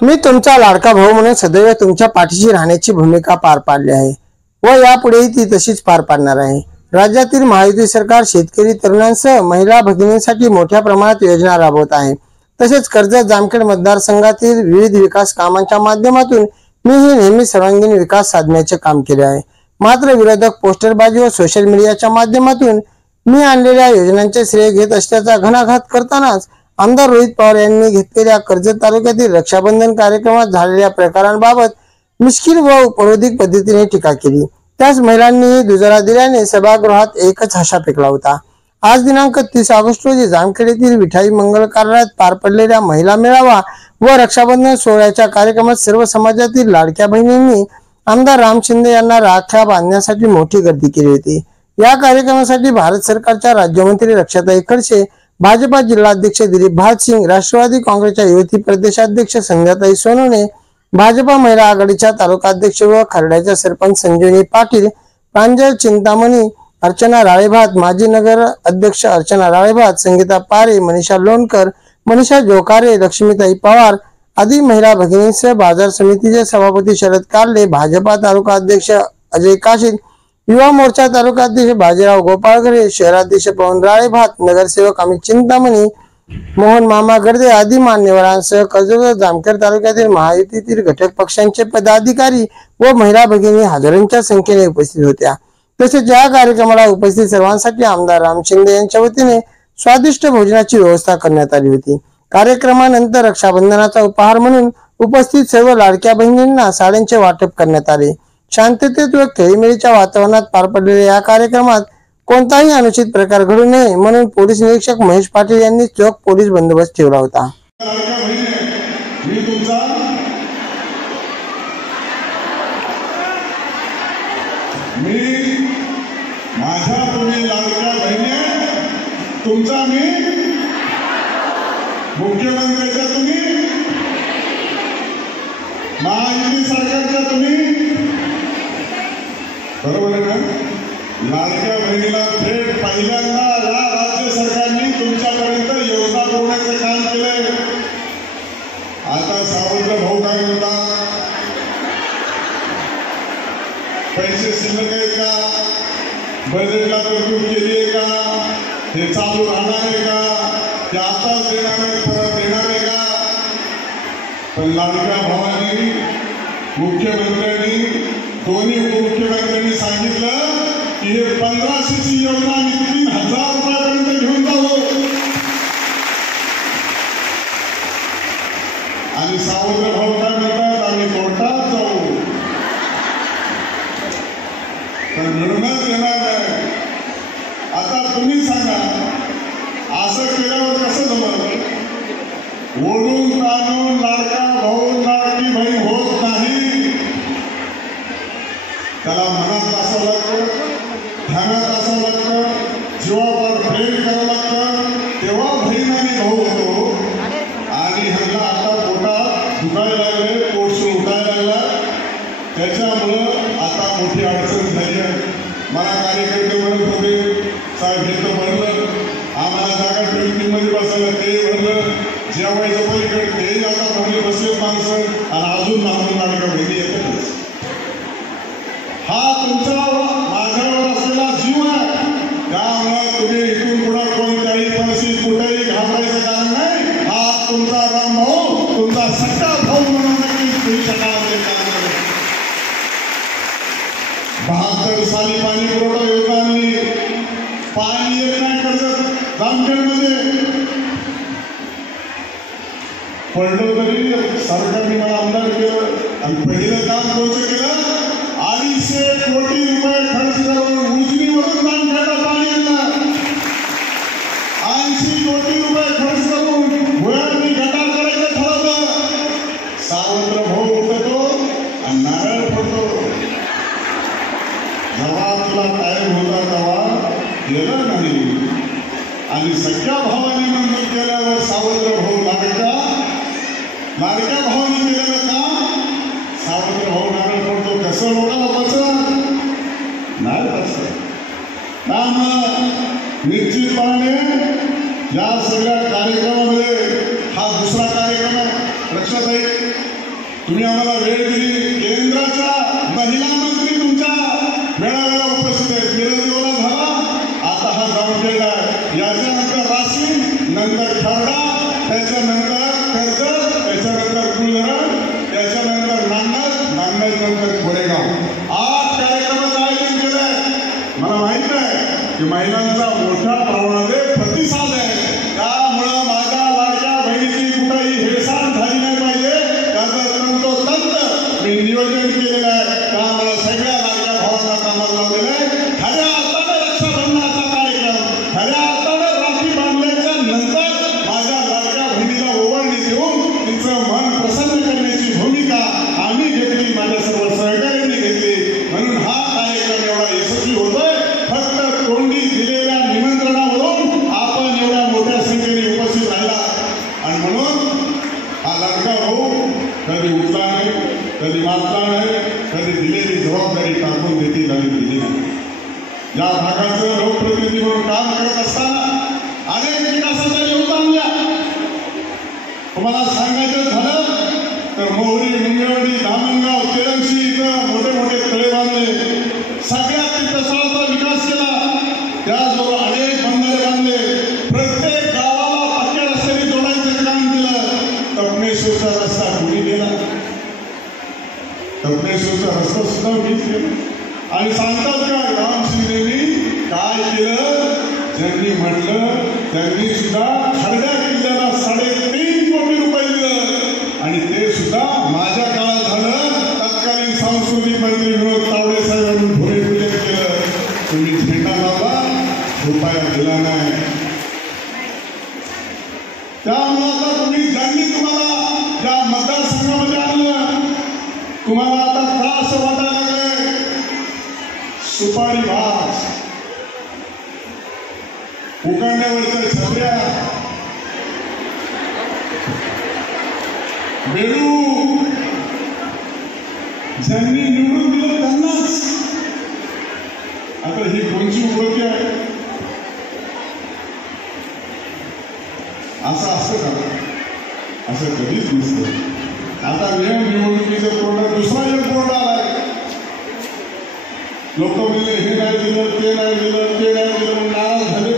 मी तुमचा लाडका भाऊ म्हणून सदैव तुमच्या पाठीशी राहण्याची भूमिका पार पाडली आहे व यापुढेही ती तशीच पार पाडणार आहे। राज्यातील महायुती सरकार शेतकरी तरुणांसह महिला भगिनींसाठी मोठ्या प्रमाणात योजना राबवत आहे। तसेच कर्जत जामखेड मतदारसंघातील विविध विकास कामांच्या माध्यमातून मीही नेहमी सर्वांगीण विकास साधण्याचे काम केले आहे। मात्र विरोधक पोस्टरबाजी व सोशल मीडियाच्या माध्यमातून मी आणलेल्या योजनांचे श्रेय घेत असल्याचा घणाघात करतानाच आमदार रोहित पवार यांनी घेतलेल्या कर्जत तालुक्यातील रक्षाबंधन कार्यक्रमात झालेल्या प्रकारांबाबत मिश्किल व उपरोधिक पद्धतीने टीका केली। त्याच महिलांनी दुजोरा दिल्याने सभागृहात एकच हशा पेटला होता। आज दिनांक 30 ऑगस्ट रोजी जामखेड येथील विठाई मंगल कार्यालयात पार पडलेल्या महिला मेळावा व रक्षाबंधन सोहळ्याच्या कार्यक्रमात सर्व समाजातील लाडक्या बहिणींनी आमदार राम शिंदे यांना राख्या बांधण्यासाठी मोठी गर्दी केली होती। या कार्यक्रमासाठी भारत सरकारच्या राज्यमंत्री रक्षाताई खडसे, भाजपा जिल्हाध्यक्ष दिलीप भातसिंग, राष्ट्रवादी काँग्रेसच्या युवती प्रदेशाध्यक्ष संध्याताई सोनवणे, भाजपा महिला आघाडीच्या तालुकाध्यक्ष व खर्ड्याच्या सरपंच संजीवनी पाटील, प्रांजल चिंतामणी, अर्चना राळेभात, माजी नगर अध्यक्ष अर्चना राळेभात, संगीता पारे, मनीषा लोणकर, मनीषा जोकारे, लक्ष्मीताई पवार आदी महिला भगिनींसह बाजार समितीचे सभापती शरद कारले, भाजपा तालुका अध्यक्ष अजय काशीद, युवा मोर्चा तालुका अध्यक्ष बाजीराव गोपाळघरे, शहराध्यक्ष पवन राळेभात, नगरसेवक अमित चिंतामणी, मोहन मामा गर्दे आदी मान्यवरांसह कर्जत जामखेड तालुक्यातील महायुतीतील घटक पक्षांचे पदाधिकारी व महिला भगिनी हजारोंच्या संख्येने उपस्थित होत्या। तसेच या कार्यक्रमाला उपस्थित सर्वांसाठी आमदार राम शिंदे यांच्या वतीने स्वादिष्ट भोजनाची व्यवस्था करण्यात आली होती। कार्यक्रमानंतर रक्षाबंधनाचा उपहार म्हणून उपस्थित सर्व लाडक्या बहिणींना साड्यांचे वाटप करण्यात आले। शांततेत व खेळीमेळीच्या वातावरणात पार पडलेल्या या कार्यक्रमात कोणताही अनुचित प्रकार घडू नये म्हणून पोलीस निरीक्षक महेश पाटील यांनी चोख पोलीस बंदोबस्त ठेवला होता। मुख्यमंत्र्याच्या तुम्ही, महायुती सरकारच्या तुम्ही, बरोबर आहे ना? लाडक्या बहिणीला थेट पहिल्यांदा या राज्य सरकारने तुमच्यापर्यंत योजना पुरवण्याचं काम केलंय। आता सावंत भाऊ काय म्हणतात, पैसे शिल्लक आहेत का, बजेटला तरतूद केली आहे का, हे चालू राहणार आहे का, ते आताच देणार आहे, परत देणार आहे का? पण लाडक्या भावांनी, मुख्यमंत्र्यांनी, दोन्ही उपमुख्यमंत्र्यांनी सांगितलं की हे 1500ची योजना आम्ही 3000 रुपयापर्यंत घेऊन जाऊ। आणि सावंत भाऊ काय म्हणतात, आम्ही कोर्टात जाऊ, पण मिळूनच येणार नाही। आता तुम्ही सांगा, असं केल्यावर कसं जमलं? ओढून ताणून लाडका भाऊ लाडकी बहीण होत नाही, त्याला मनात असावं लागतं, ध्यानात असावं लागतं, जीवावर प्रेम करावं लागतं, तेव्हा बहीण आणि भाऊ होतो। आणि ह्यांना आता पोटात दुखायला लागले, पोटसून उठायला लागला, त्याच्यामुळं आता मोठी अडचण झाली आहे। मला कार्यकर्ते म्हणत होते, साहेब हे तर म्हणलं आम्हाला जागा ट्रेनिंगमध्ये बसायला, ते म्हणलं जेवायचं पलीकडे, ते आता म्हणले बसले माणसं, आणि अजून लहान लाडक्या बहिणी येतातच। हा तुमचा माझ्यावर असलेला जीव आहे, त्यामुळे तुम्ही इथून पुढे कोणत्याही परिस्थितीत कुठेही घाबरायचं कारण नाही। हा तुमचा राम भाऊ, तुमचा सख्खा भाऊ म्हणून नक्कीच पुढच्या काळामध्ये काम करेल। 72 साली पाणी पुरवठा योजना आणली, पाणी येत नाही कर्जत जामखेडमध्ये, पडलं तरी सरकारने मला आमदार केलं आणि पहिलं काम कोणतं केलं, 250 कोटी रुपये खर्च करून उजनीवरून जामखेडला पाणी आणलं। 80 कोटी रुपये खर्च करून भुयारनी गटार करायचं ठरवलं। सावंत भाऊ उठतो आणि नारळ पडतो, जेव्हा तुला टाइम होता तेव्हा गेलं नाही। आणि सगळ्या भावाने मंजूर केल्यावर सावंत भाऊ लाडक्या भावाने केलेलं काम सावंत भाऊ नारळ पडतो। कसं लोकांना पचत नाही पचत, त्यामुळं निश्चितपणे या सगळ्या कार्यक्रमामध्ये हा दुसरा कार्यक्रम आहे। लक्षात आहे तुम्ही आम्हाला वेळ दिली. केंद्राच्या महिला मंत्री तुमच्या वेळावेळा उपस्थित आहेत. विरोधीला झाला, आता हा जाऊन गेला. याच्यानंतर राशीन, नंतर खरडा, त्याच्यानंतर कर्जत, त्याच्यानंतर कुलधरण, त्याच्यानंतर नांदज, नांदजनंतर कोरेगाव. 8 कार्यक्रमाचं आयोजन केलंय. मला माहित आहे की महिलांचा मोठ्या प्रमाणात प्रतिसाद आहे. त्यामुळं माझ्या लाडक्या बहिणीची कुठेही हेळसांड झाली नाही पाहिजे, त्याचं तंतोतंत मी नियोजन केलेलं आहे. त्यामुळे सगळ्या लाडक्या भावांना कामाला लावलेलं आहे. खऱ्या अर्थानं रक्षाबंधनाचा कार्यक्रम, खऱ्या अर्थानं राखी बांधल्याच्या नंतर माझ्या लाडक्या बहिणीला ओवाळणी देऊन तिचं मन प्रसन्न करण्याची भूमिका आम्ही घेतली, माझ्या सर्व सहकार्यांनी घेतली. म्हणून हा कार्यक्रम एवढा यशस्वी होतोय. फक्त तोंडी दिलेल्या निमंत्रणावरून आपण एवढ्या मोठ्या संख्येने उपस्थित राहिला. आणि म्हणून हा लाडका भाऊ कधी उठला नाही, कधी मारला नाही, कधी दिलेली जबाबदारी टाकून देखील आम्ही दिली नाही. या भागाचं लोकप्रतिनिधी म्हणून काम करत असताना अनेक विकासाचं योगदान द्या. तुम्हाला सांगायचं झालं तर मोहरी, मुंगेवाडी, धामणगाव, तेरंगशी इथं मोठे मोठे तळे बांधले. सगळ्या तीर्थस्थळाचा विकास केला. त्याचबरोबर अनेक बंधारे बांधले. प्रत्येक गावाला पक्क्या रस्त्याने जोडायचं काम केलं. तपनेश्वरचा रस्ता कुणी केला? तपनेश्वरचा रस्ता सुद्धा मीच केला. आणि सांगतात का राम शिंदेनी काय केलं? ज्यांनी म्हटलं त्यांनी सुद्धा खरड्या किल्ल्याला 3.5 कोटी रुपये दिलं. आणि ते सुद्धा माझ्या काळात झालं. तत्कालीन सांस्कृतिक मंत्री विनोद तावडे साहेबांनी भूमिपूजन केलं. तुम्ही झेंडा लावला, रुपया दिला नाही. त्यामुळे आता तुम्ही ज्यांनी तुम्हाला या मतदारसंघामध्ये आणलं, तुम्हाला आता त्रास वाटायला लागले. सुपारी भास, उकांड्यावरच्या छत्र्या, बेडू, ज्यांनी निवडून दिलं त्यांनाच आता ही कोणची उपलब्धी आहे? असं असतं का? असं कधीच नसतं. आता निवडणुकीचं तोंडात दुसरा एक बोर्ड आलाय. लोक म्हणले हे नाही दिलं, ते नाही दिलं, ते नाही दिलं म्हणून नाराज झाले.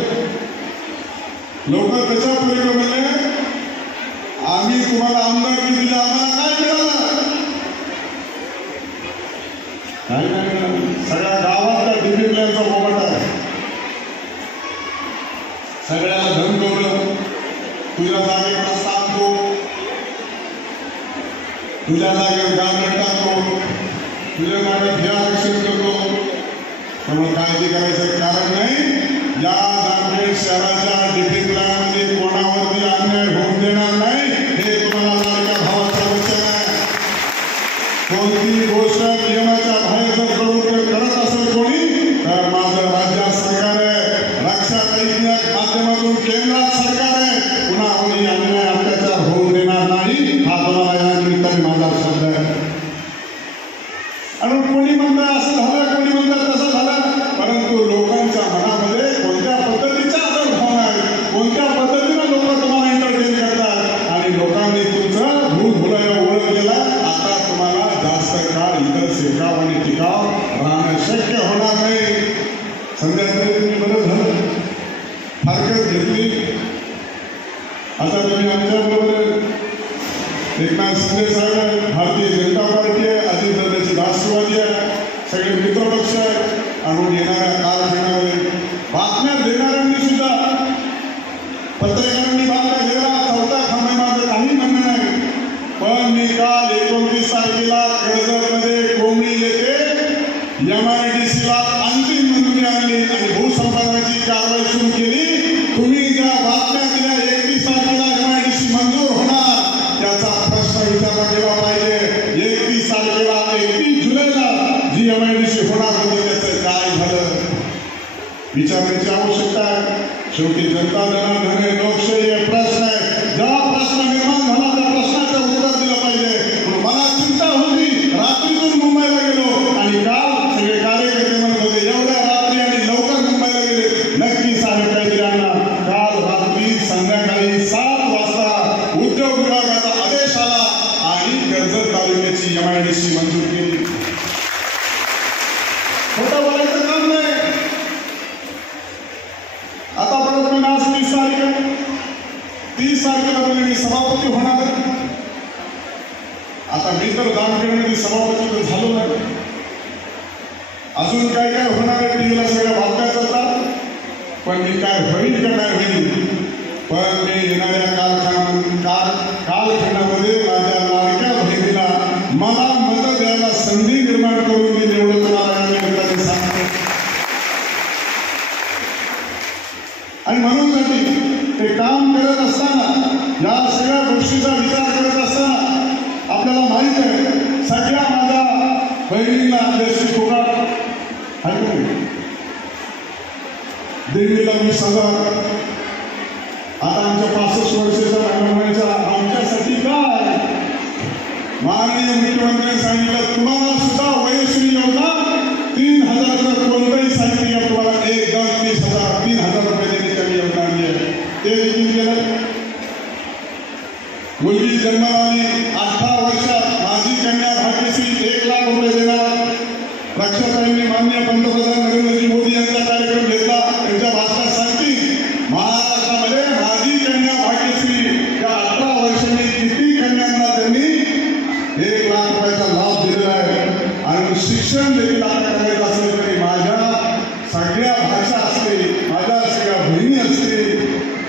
लोक त्याच्या पलीकडे म्हणले आम्ही तुम्हाला आमदारकी दिली, आम्हाला काय मिळालं? काय नाही मिळालं. सगळ्या गावात त्या डिसिप्लिनचा मोबाईल आहे. सगळ्याला धमकवलं. तुझ्या जागेत रस्ता आणतो, तुझ्या जागेत गार्डन टाकतो, तुझ्या जागेत हे आरक्षण करतो. त्यामुळे काळजी करायचं कारण नाही. या नांदेड शहराच्या डिसिप्लिनमध्ये कोणावरती अन्याय होऊन देणार नाही, हे तुम्हाला लाडक्या भावाचं वचन आहे. कोणती गोष्ट नियमाच्या बाहेर जर करत असेल कोणी, तर माझं राज्य सरकार आहे, रक्षा दैनिक माध्यमातून केंद्रात सरकार आहे. पुन्हा कोणी अन्याय अत्याचार होऊन देणार नाही, हा तुम्हाला या निमित्ताने माझा शब्द आहे. आणि कोणी म्हणतं असं झालं, कोणी म्हणतं तसं झालं, परंतु लोकांच्या मनामध्ये कोणत्या पद्धतीच्या आदर भावना आहे, कोणत्या पद्धतीनं लोक तुम्हाला एंटरटेन करतात. आणि लोकांनी तुमचं भूलभुलैया ओळख केला. आता तुम्हाला जास्त काळ इतर शिरकाव आणि टिकाव राहणं शक्य होणार नाही. संध्याकाळी तुम्ही बरं झालं हरकत घेतली. आता तुम्ही आमच्याबरोबर एकनाथ शिंदे साहेब आहे, भारतीय जनता पार्टी आहे, अजितदादाची राष्ट्रवादी आहे, सगळे मित्रपक्ष आहे. आणून येणाऱ्या कालखंडामध्ये बातम्या देणाऱ्यांनी सुद्धा, पत्रकारांनी बातम्या दिल्या. चौथा खांबे माझं काही म्हणणं नाही, पण मी काल 29 तारखेला कर्जतमध्ये कोंबडी येथे MIDCला अंतिम मंजुरी आणली आणि भूसंपादनाची कारवाई सुरू केली. तुम्ही ज्या बातम्या दिल्या 31 तारखेला MIDC मंजूर होणार, त्याचा प्रश्न विचारला गेला पाहिजे. 31 तारखेला 31 जुलैला जी MIDC होणार होती त्याचं काय झालं, विचारण्याची आवश्यकता आहे. शेवटी जनता जनार्दन हे लोकशाही हे प्रश्न आहे. ज्या प्रश्न निर्माण झाला त्या प्रश्नाचं उत्तर दिलं पाहिजे. मला चिंता होती. रात्रीतून मुंबईला गेलो आणि काल सगळे कार्यकर्ते म्हणत होते एवढ्या रात्री आणि लवकर मुंबईला गेले. नक्की साहेब दिल्यांना काल रात्री संध्याकाळी 7 वाजता उद्योग विभागाचा आदेश आला आणि कर्जत तालुक्यात आता परत मी आज 30 तारीख आहे, 30 तारखेला मी सभापती होणार. आता मी तर दानखेडमध्ये सभापती तर झालो नाही, अजून काय काय होणार आहे टीव्हीला सगळ्या बातम्या चालतात, पण मी काय होईल का काय होईल, पण मी येणाऱ्या कालखंडामध्ये माझ्या लाडक्या बहिणीला मला मत द्यायला संधी निर्माण करून मी निवडून सांगतो. आणि म्हणून ते काम करत असताना, या सगळ्या गोष्टीचा विचार करत असताना आपल्याला माहित आहे सगळ्या माझ्या बहिणींना देशी फुकट देवीला 20,000. आता आमच्या 65 वर्षाच्या महिन्याच्या आमच्यासाठी काय माननीय मुख्यमंत्र्यांनी सांगितलं, तुम्हाला सुद्धा वयश्री योजना 3,000 कोणतंही सांगितलं या तुम्हाला 1, 2, 30,000 3,000 रुपये देणे त्यांनी योजना आणली आहे. ते देखील केलं. मुलगी जन्माला आली 18 वर्षात माझी कन्या भाग्यश्री 1 लाख रुपये देणार. रक्षाताईंनी माननीय पंतप्रधान नरेंद्रजी मोदी यांचा कार्यक्रम घेतला. त्यांच्या भाषणात सांगतील महाराष्ट्रामध्ये माझी कन्या भाग्यश्री या 18 वर्षांनी किती कन्यांना त्यांनी 1 लाख रुपयाचा लाभ दिलेला आहे. आणि शिक्षण देखील आता करायचं असेल तरी माझ्या सगळ्या भाषा असतील, माझ्या सगळ्या बहिणी असतील,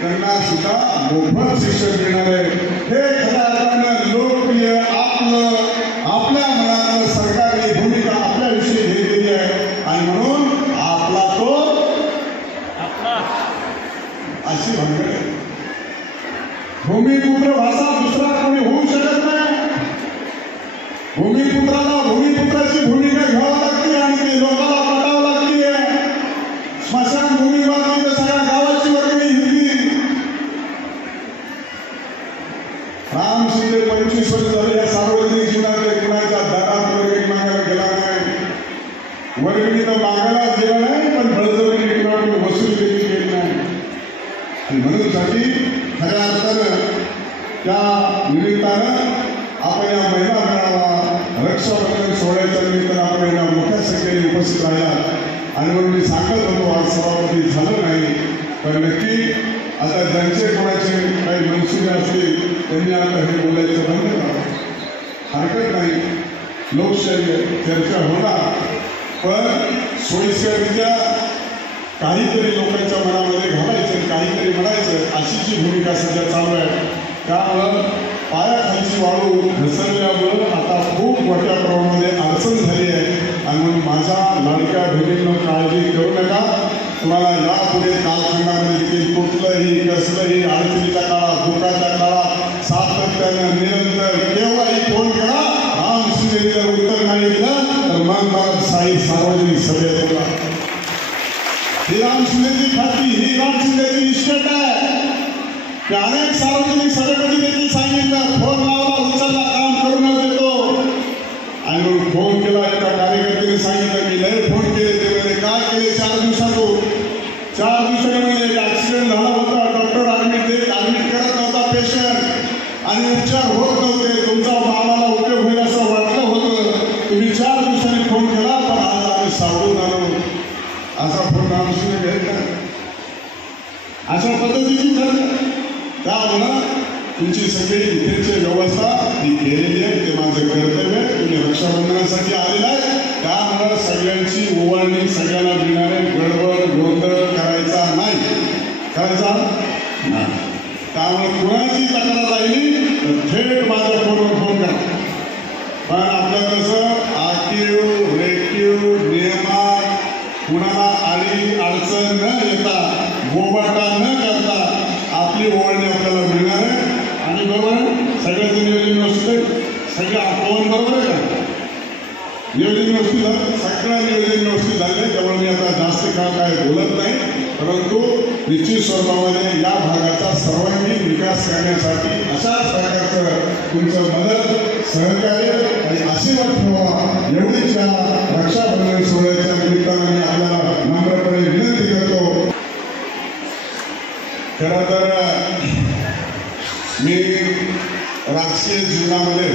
त्यांना सुद्धा मोफत शिक्षण देणार आहे. हे खऱ्या अर्थानं लोकप्रिय आपल्या मनातलं सरकारची भूमिका आपल्याविषयी घेतलेली आहे. आणि म्हणून आपला तो अशी भानगड आहे. भूमिपुत्र भाषा दुसरा कोणी होऊ शकत नाही. भूमिपुत्राला भूमिपुत्राची भूमिका घ्यावी लागते आणि ते लोकांना पटावं लागते. स्मशानभूमी बांधली तर सगळ्या गावाची वर्गणी घेतली. राम शिंदे 25 वर्ष झाले या सार्वजनिक जीवनात कुणाच्या दारात वर्गणी मागायला गेला नाही. वर्गणी तर मागायलाच गेला नाही, पण बळजबरी कुणाकडून वसूल देखील केली नाही. आणि म्हणून साठी खऱ्या अर्थानं त्या निमित्तानं आपण या महिला मेळावा रक्षाबंधन सोहळ्याच्या निमित्तानं आपण या मोठ्या संख्येने उपस्थित राहिला. आणि म्हणून मी सांगत होतो आज सभापती झालं नाही, पण नक्की आता ज्यांचे कोणाचे काही मनसुबे असतील त्यांनी आता हे बोलायचं बंद करावं. हरकत नाही, लोकशाही चर्चा होणार, पण सोयीस्कररित्या काहीतरी लोकांच्या मनामध्ये घालायचं, काहीतरी म्हणायचं, अशी जी भूमिका सध्या चालू आहे. त्यामुळं पायाखालची वाळू घसरल्यामुळं आता खूप मोठ्या प्रमाणामध्ये अडचण झाली आहे. आणि म्हणून माझ्या लाडक्या बहिणींना काळजी करू नका. तुम्हाला यापुढे कालखंडामध्ये देखील कुठलंही कसलंही अडचणीच्या काळात, दुःखाच्या काळात सातत्यानं निरंतर केव्हाही फोन करा. राम शिंदे जर उत्तर नाही दिलं तर मग मला सार्वजनिक सभेत बोला. ही राम शिंदेची खात्री, ही राम शिंदेची निष्कट आहे. अनेक सार्वजनिक सभेमध्ये देखील सांगितलं, फोन लावला उचलला काम करून देतो. आणि मग फोन केला, एका कार्यकर्त्याने सांगितलं मी लय फोन केले. ते म्हणजे काय केले? 4 दिवसांनी एक ऍक्सिडेंट झाला होता, डॉक्टर ऍडमिट करत नव्हता पेशंट आणि उपचार होत नव्हते. तुमचा आम्हाला उपयोग होईल असं वाटलं होतं. तुम्ही 4 दिवसांनी फोन केला, पण आज आम्ही सावरून आलो. असा फोन आमची घेत नाही. अशा पद्धतीची ठरलं. त्यामुळं तुमची सगळी इथेची व्यवस्था ही केलेली आहे. ते माझं कर्तव्य आहे. तुम्ही रक्षाबंधनासाठी आलेला आहे. त्यामुळं सगळ्यांची ओवाळणी सगळ्यांना मिळणारे गडबड गोंधळ करायचा नाही, करायचा नाही. त्यामुळे कुणाची तक्रार राहिली तर थेट माझ्या फोनवर फोन करा. पण आपलं कसं आखीव रेखीव नियमात कुणाला आडी अडचण न येता, गोबाटा न करता आपली ओवाळणी आपल्याला मिळणार आहे. आणि बरोबर सगळ्याचं नियोजन व्यवस्थित, सगळ्या फोन बरोबर आहे का? नियोजन व्यवस्थित झालं, सगळं नियोजन व्यवस्थित झाले. त्यामुळे मी आता जास्त काळ काय बोलत नाही, परंतु निश्चित स्वरूपामध्ये या भागाचा सर्वांगीण विकास करण्यासाठी अशाच प्रकारचं तुमचं मदत, सहकार्य आणि आशीर्वाद ठेवा एवढीच या रक्षाबंधन सोहळ्याच्या निमित्तानं मी आपल्याला नम्रपणे विनंती करतो. खरं तर मी राजकीय जीवनामध्ये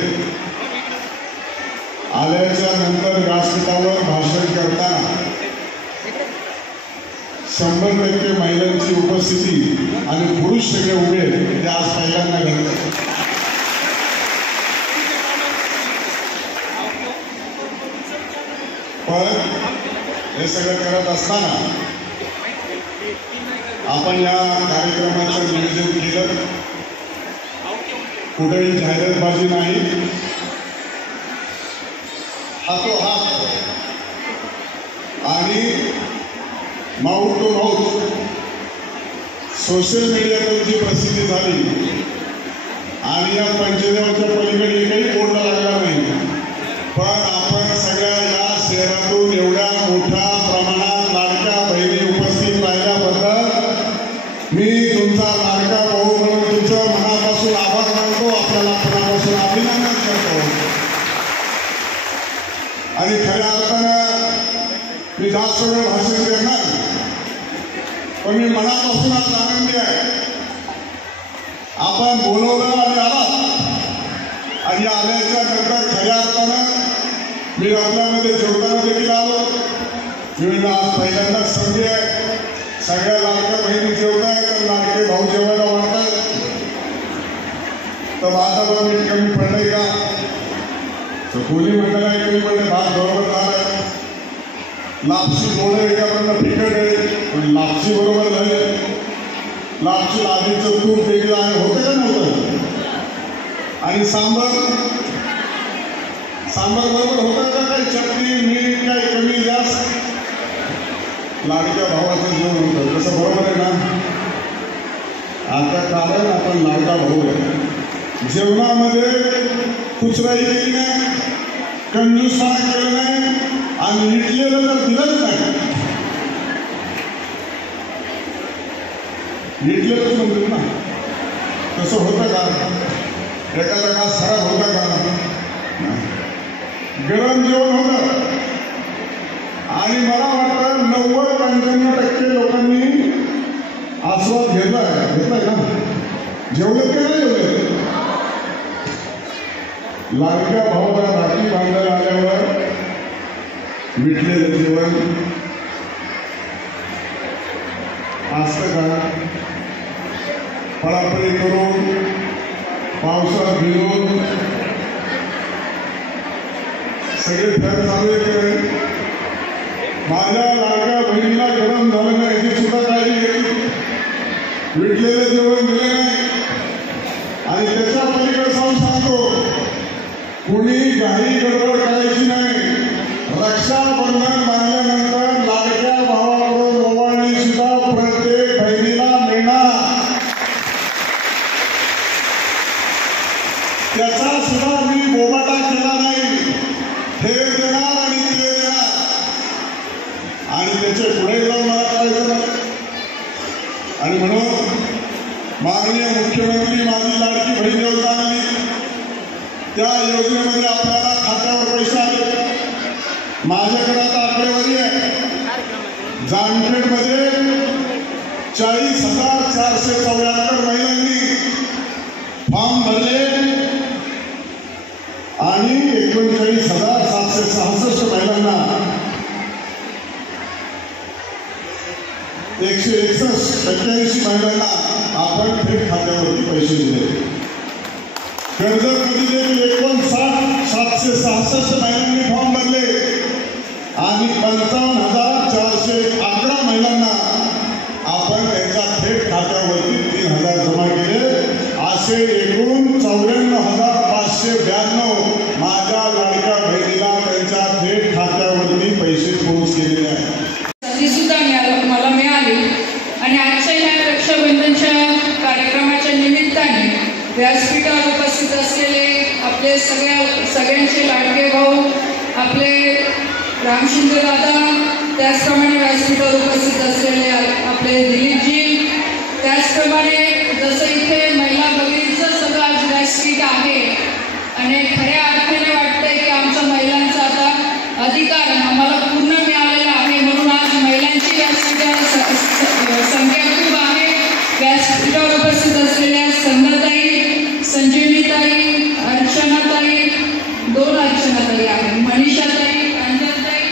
आल्याच्या नंतर व्यासपीठावर भाषण करताना 100% महिलांची उपस्थिती आणि पुरुष सगळे उभे आहेत ते आज पहिल्यांदा घडलं. पण हे सगळं करत असताना आपण या कार्यक्रमाचं नियोजन केलं. कुठेही जाहिरातबाजी नाही, हातोहात आणि माउथ टू माउथ सोशल मीडियावर जी प्रसिद्धी झाली आणि या पंचदेवाच्या पलीकडे एकही बोर्ड लागला नाही. पण आपण सगळ्या या शहरातून एवढ्या मोठ्या प्रमाणात लाडक्या बहिणी उपस्थित राहिल्याबद्दल मी तुमचा लाडका भाऊ म्हणून तुमचं मनापासून आभार मानतो. आपल्याला मनापासून अभिनंदन करतो. आणि खऱ्या अर्थानं मी जास्त वेळ भाषण करणार, पण मी मनापासूनच आनंदी आहे. आपण बोलवलं आणि आलात, आणि आल्याच्या नंतर खऱ्या अर्थानं मी आपल्यामध्ये जेवताना देखील आलो. मी आज पहिल्यांदाच संधी आहे, सगळ्या लाडक्या बहिणी जेवत आहेत तर लाडके भाऊ जेवायला वाटतात. तर भाताला मीठ कमी पडलंय का? तर कोणी म्हणलं नाही, कोणी म्हणलं भात बरोबर झालाय. लापशी गोड आहे का म्हणलं फिकट आहे, पण लापशी बरोबर झाली. लापशी लादीचं तूप देखील आहे, होतं का नव्हतं? आणि सांबर बरोबर होतं का? काही चटणी मीठ काही कमी जास्त? लाडक्या भावाचं जेवण होतं तसं, बरोबर आहे ना? आता कारण आपण लाडका भाऊ आहे. जेवणामध्ये कुचराई केली नाही, कंजूसपणा केलं नाही, आणि नीटलेलं तर दिलंच नाही. नीटलेलंच म्हणतात ना, तसं होतं का? एखादा का खराब होता का? गरम जेवण होतं. आणि मला वाटतं 90-95% लोकांनी आस्वाद घेतलाय ना. जेवलं की नाही जेवलं? लाडक्या भावाला राखी बांधायला आल्यावर मिटलेलं जेवण असतं का? पळापळी करून पावसात भिजून सगळे फॅन चालू आहे. माझ्या लाडक्या बहिणीला गरम झालं नाही याची सुद्धा काळजी घेतली. विटलेलं जेवण दिलं नाही. आणि त्याच्या पलीकडे जाऊन सांगतो, कुणी घाई गडबड करायची नाही. रक्षाबंधन मानल्यानंतर लाडक्या भावाकडून ओवाळणी सुद्धा प्रत्येक बहिणीला मिळणार. त्याचा सुद्धा मी बोबाटा केला नाही. हे देणार आणि ते देणार. आणि त्याचे पुढे जाऊन मला करायचं नाही. आणि म्हणून माननीय मुख्यमंत्री माझी लाडकी बहीण योजना आली, त्या योजनेमध्ये आपल्याला खात्यावर पैसे आले. माझ्याकडे आता आकडेवारी आहे. जामखेडमध्ये 40,474 महिलांनी फॉर्म भरले आणि 39,766 महिलांना 181 महिलांना आपण थेट खात्यावरती पैसे दिले. कर्जतमध्ये देखील 59,766 महिलांनी फॉर्म भरले आणि 55,411 महिलांना आपण त्यांच्या थेट खात्यावरती 3,000 जमा केले. असे एकूण 54,592 माझ्या लाडक्या बहिणीला त्यांच्या थेट खात्यावरती पैसे पोहोच केलेले आहेत. संधी सुद्धा मला मिळाली. आणि आजच्या या रक्षाबंधनच्या कार्यक्रमाच्या निमित्ताने व्यासपीठावर उपस्थित असलेले आपले सगळ्यांचे लाडके भाऊ, आपले रामशिंदे दादा, त्याचप्रमाणे व्यासपीठावर उपस्थित असलेले आपले दिलीपजी, त्याचप्रमाणे जसं इथे महिला भगिनींचं सगळं आज व्यासपीठ आहे. आणि खऱ्या अर्थाने वाटतंय की आमच्या महिलांचा आता अधिकार आम्हाला पूर्ण मिळालेला आहे. म्हणून आज महिलांची व्यासपीठावर संख्या खूप आहे. व्यासपीठावर उपस्थित असलेल्या संध्याताई, संजीवनीताई, अर्चनाताई, 2 अर्चनाताई आहे, मनीषाताई, अंजनताई,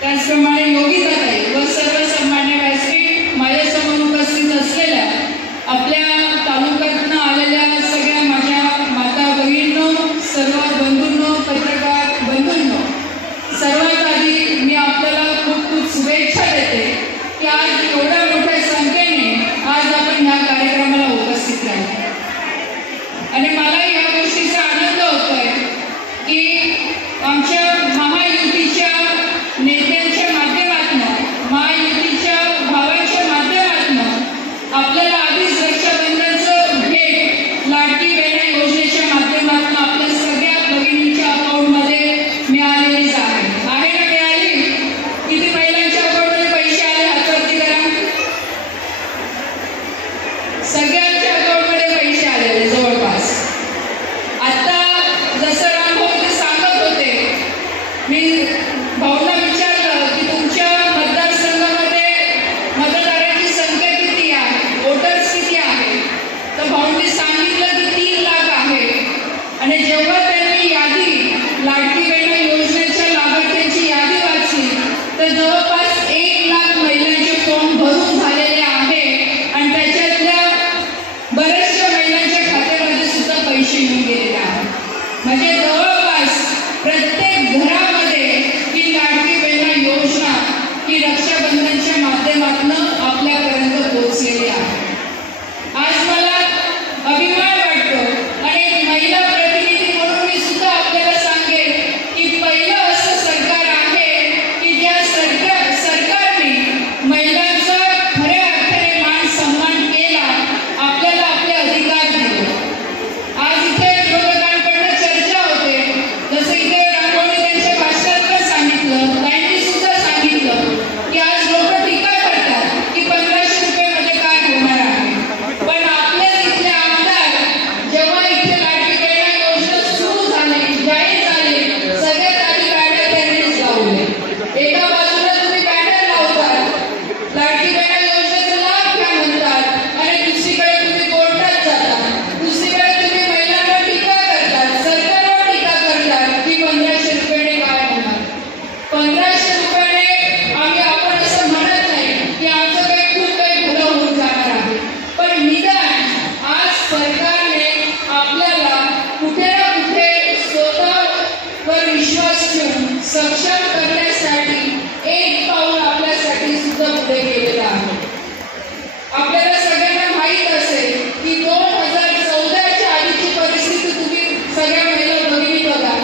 त्याचप्रमाणे योगिताताई व सर्व सन्मान्य सगळ्यांच्या अकाउंटमध्ये पैसे आलेले जवळपास. आता जसं रामभाऊ ते सांगत होते, मी भाऊला विचारलं की तुमच्या मतदारसंघामध्ये मतदारांची संख्या किती आहे, वोटर्स किती आहे, तर भाऊंनी सांगितलं की 3 लाख आहे. आणि जेव्हा त्यांनी यादी लाडकी बहीण योजनेच्या लाभार्थ्यांची यादी वाचली तर जवळपास 1 लाख महिलांचे फॉर्म भरून झालेले आहे आणि त्याच्यातल्या बऱ्याचशा महिलांच्या खात्यामध्ये सुद्धा पैसे येऊन गेलेले आहेत. म्हणजे जवळपास प्रत्येक घरामध्ये ही लाडकी बहीण योजना ही रक्षाबंधनच्या माध्यमातून आपल्यापर्यंत पोहोचलेली आहे. आज मला अभिमान वाटतो आणि एक महिला प्रतिनिधी म्हणून मी सुद्धा आपल्याला सांगेन की पहिलं असं सरकार आहे की ज्या सरकारने महिलांचा खऱ्या अर्थाने मान सन्मान केला, आपल्याला आपले अधिकार दिले. आज इथे विरोधकांकडनं चर्चा होते, जसं इथे रामभाऊंनी त्यांच्या भाषणात पण सांगितलं, ताईंनी सुद्धा सांगितलं की आज लोक टीका करतात की 1500 रुपये काय होणार आहे. पण आपल्या इथले आमदार जेव्हा इथे लाडकी बहीण योजना सुरू झाली, जाहीर झाली, सगळ्यात आधी बॅनर त्यांनीच लावले. एका बाजूला तुम्ही बॅनर लावतात, लाडकी बहीण योजनेचा लाभ घ्या म्हणतात आणि दुसरीकडे तुम्ही कोर्टात जातात, दुसरीकडे तुम्ही महिलांवर टीका करतात, सरकारवर टीका करतात की 1500 रुपये काय होणार. 1500 रुपये आपण असं म्हणत नाही की आमचं काही खूप काही भलं होऊन जाणार आहे, पण निदान आज सरकारने आपल्याला कुठे ना कुठे स्वतःवर विश्वास ठेवून सक्षम करण्यासाठी एक पाऊल आपल्यासाठी सुद्धा पुढे केलेलं आहे. आपल्याला सगळ्यांना माहीत असेल की 2014च्या आधीची परिस्थिती तुम्ही सगळ्या महिला भगिनी बघा.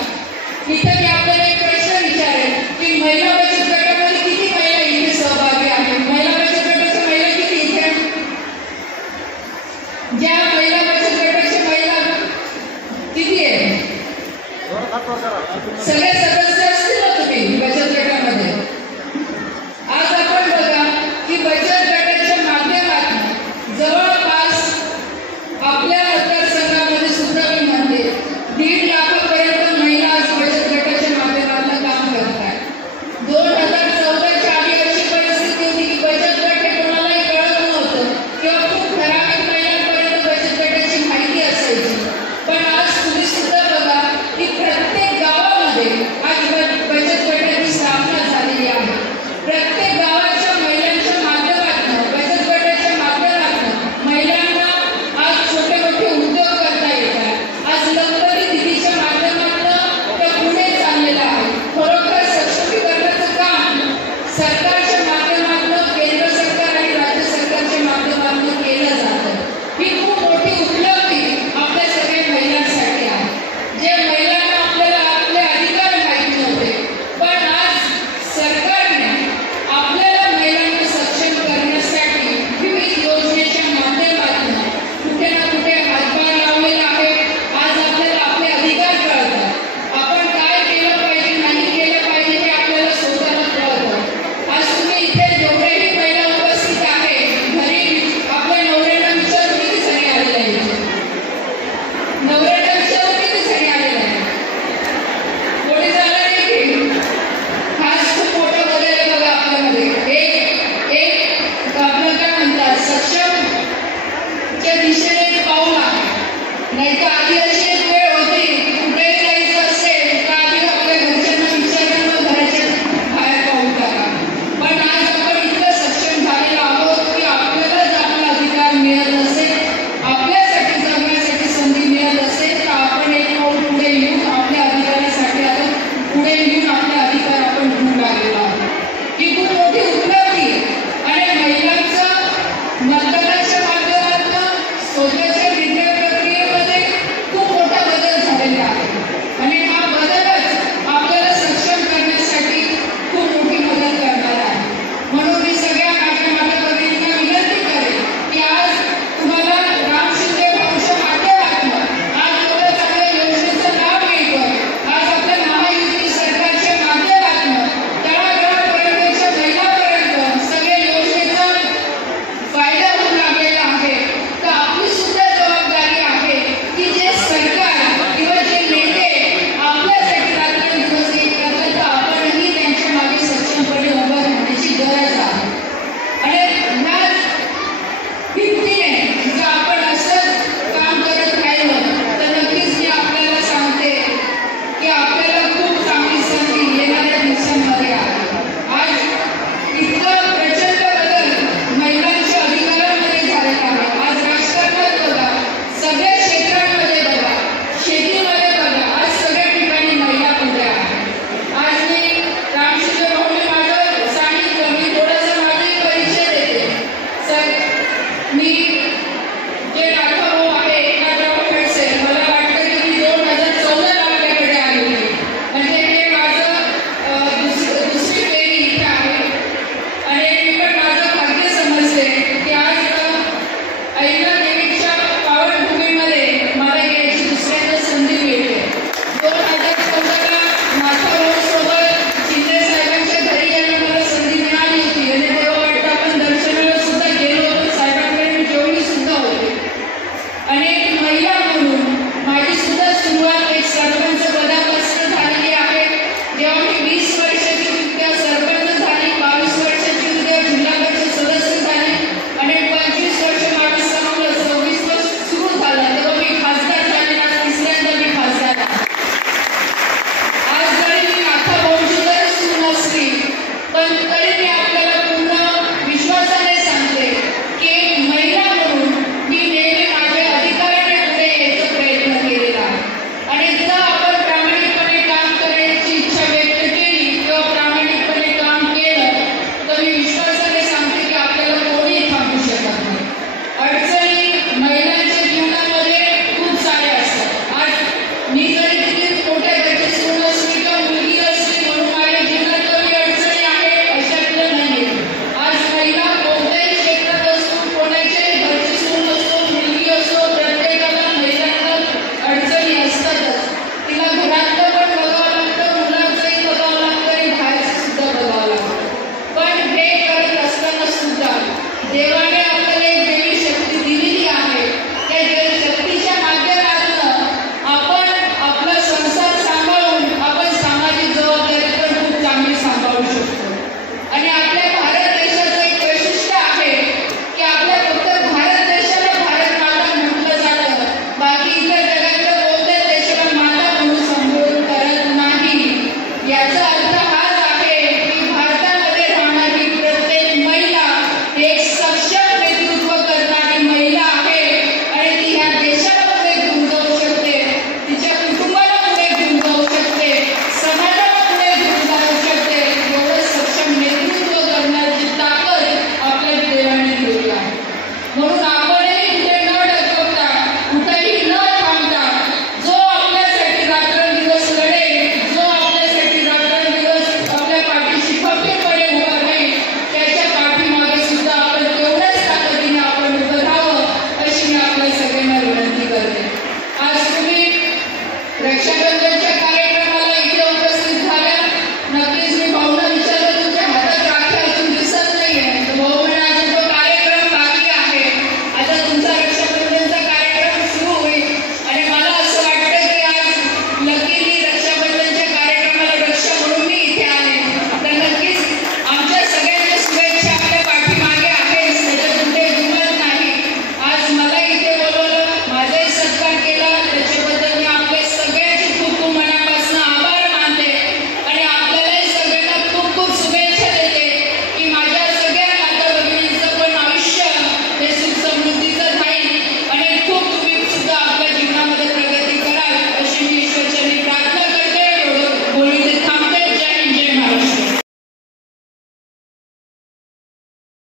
इथे मी आपल्याला एक प्रश्न विचारेन की महिला बचत गटामध्ये किती महिला इथे सहभागी आहेत? महिला बचत गटाच्या महिला किती इथे? ज्या महिला बचत गटाच्या महिला किती आहे? सगळे सदस्य असतील ना तुम्ही बचत गटामध्ये. आज आपण बघा की बचत गटाच्या माध्यमातून जवळपास आपल्या मतदारसंघामध्ये सुद्धा मी म्हणते 1.5 लाखापर्यंत महिला आज बचत गटाच्या माध्यमातून काम करतात. 2014च्या आधी अशी परिस्थिती होती की बचत गट हे कोणालाही कळत नव्हतं किंवा खूप ठराविक महिलांपर्यंत बचत गटाची माहिती असायची. पण आज तुम्ही सुद्धा बघा की प्रत्येक गावामध्ये आज बचत गटाची स्थापना झालेली आहे. प्रत्येक गावाच्या महिलांच्या माध्यमातून, बचत गटाच्या माध्यमातून महिलांना आज छोटे मोठे उद्योग करता येतात. आज लखपती दिदीच्या माध्यमातून त्या पुढे चाललेलं आहे. खरोखर सक्षमीकरणाचं काम सरकारच्या माध्यमातून, केंद्र सरकार आणि राज्य सरकारच्या माध्यमातून केलं जातं. ही खूप मोठी उपलब्धी आपल्या सगळ्या महिलांसाठी आहे. जे महिलांना आपल्याला आपले अधिकार माहिती नव्हते, पण आज सरकारने आपल्याला महिलांना सक्षम करण्यासाठी विविध योजनेच्या माध्यमातून कुठे ना कुठे हातभार लावलेला आहे. आज आपल्याला आपले अधिकार कळतात. आपण काय केलं पाहिजे, नाही केलं पाहिजे हे आपल्याला स्वतःला कळतं. आज तुम्ही इथे जेवढेही महिला उपस्थित आहे, घरी आपल्या नवऱ्यांना विचारून किती जणी आलेल्या आहेत? नवऱ्यांना विचारून किती जणी आलेल्या आहेत? कोणी झालं नाही की खास खूप मोठं बदल आहे बघा आपल्यामध्ये. एक आपलं काय म्हणतात, सक्षमच्या दिशेने एक पाऊल आहे. नाही तर आधी अशी एक वेळ होती की कुठेही जायचं असेल तर आधी आपल्या घरच्यांना विचारून मग घराच्या बाहेर पाऊल टाका. पण आज आपण इतकं सक्षम झालेलो आहोत की आपल्यालाच आपला अधिकार मिळत असेल, आपल्यासाठी जगण्यासाठी संधी मिळत असेल तर आपण एक पाऊल पुढे येऊन आपल्या अधिकारासाठी आता पुढे येऊन आपले अधिकार आपण घेऊन लागलेलो आहोत. ही खूप मोठी उपलब्धी आहे. आणि महिलांचं मतदानाच्या माध्यमातून स्वतःच्या निर्णय प्रक्रियेमध्ये खूप जे